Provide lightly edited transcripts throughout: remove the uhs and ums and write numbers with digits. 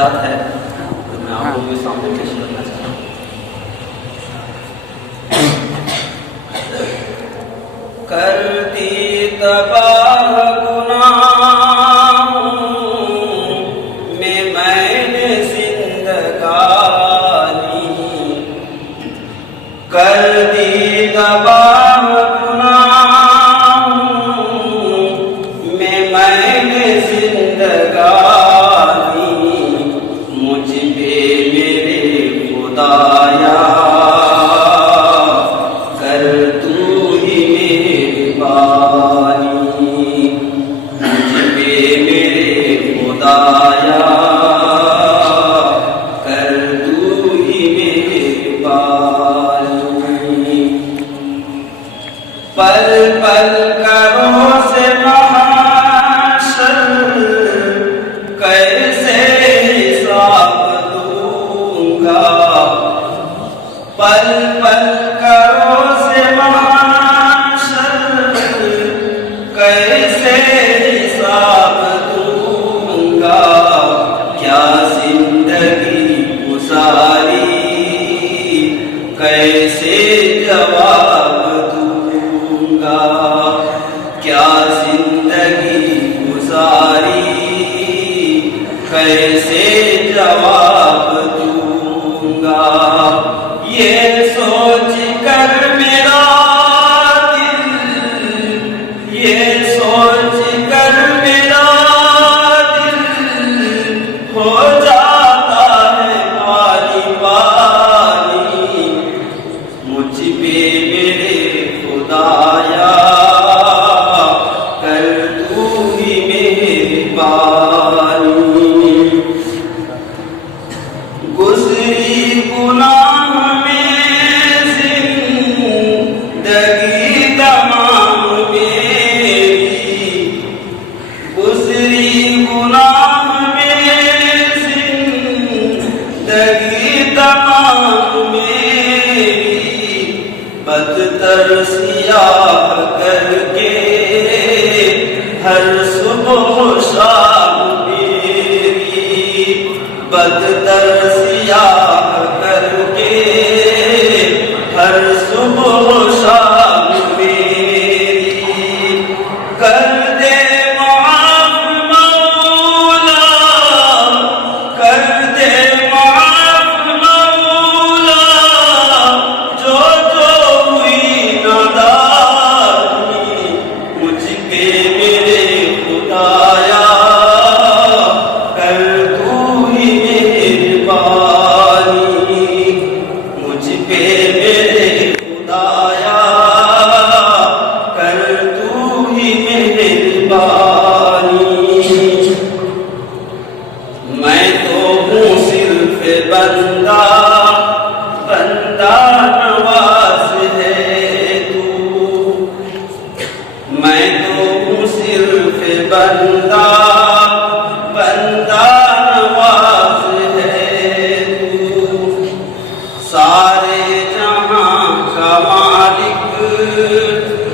मुनाजात है तो मैं आप लोगों के सामने पेश करना चाहता हूँ। करती तबाह गुनाहों में मैंने जिंदगानी, कर दी तबाह गुनाहों में मैंने जिंदगानी, मुझ पे मेरे खुदाया कर तू ही मेहरबानी, मुझ पे मेरे खुदाया कर तू ही मेहरबानी। पल पल करो से महाशर कैसे हिसाब दूंगा, पल पल करो से महाशर कैसे हिसाब दूंगा, क्या जिंदगी गुजारी कैसे जवाब दूंगा, क्या जिंदगी गुजारी कैसे जवाब दूंगा। ये सोच कर मेरा दिल, ये सोच कर मेरा दिल हो जाता है पानी पानी, मुझ पे मेरे खुदाया कर तू ही मेहरबानी। गुज़री गुनाह में ज़िंदगी तमाम मेरी, गुज़री गुनाह में ज़िंदगी तमाम मेरी, बदतर सियाह करके हर सुबह शाम मेरी, बदतर सियाह करके हर सुबह शाम मेरी, कर दे माफ मौला, कर दे माफ मौला, जो जो हुई नादानी, मुझ पे मेरे खुदाया कर तू ही मेहरबानी, मुझ पे मेरे खुदाया कर तू ही मेहरबानी। मैं तो हूँ सिर्फ बंदा, बंदा नवाज है तू, मैं तो हूँ सिर्फ बंदा, बंदा नवाज है तू, सारे जहां का मालिक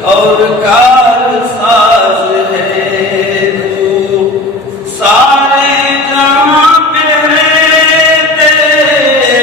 और कारसाज है तू, सारे जहां पे है तेरे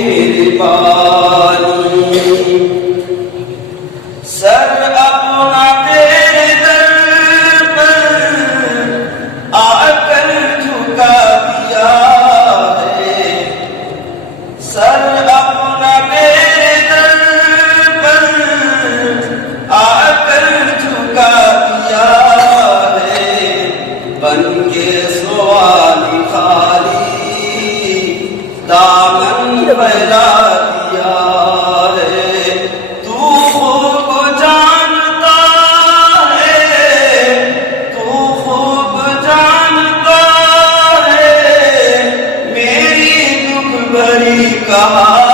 मेहरबानी, सर अपना तेरे दर पर आकर झुका दिया है, सर अपना तेरे दर पर आकर झुका दिया है, बन के सवाली खाली दामन फैला दिया है। तू खूब जानता है, तू खूब जानता है मेरी दुख भरी कहानी।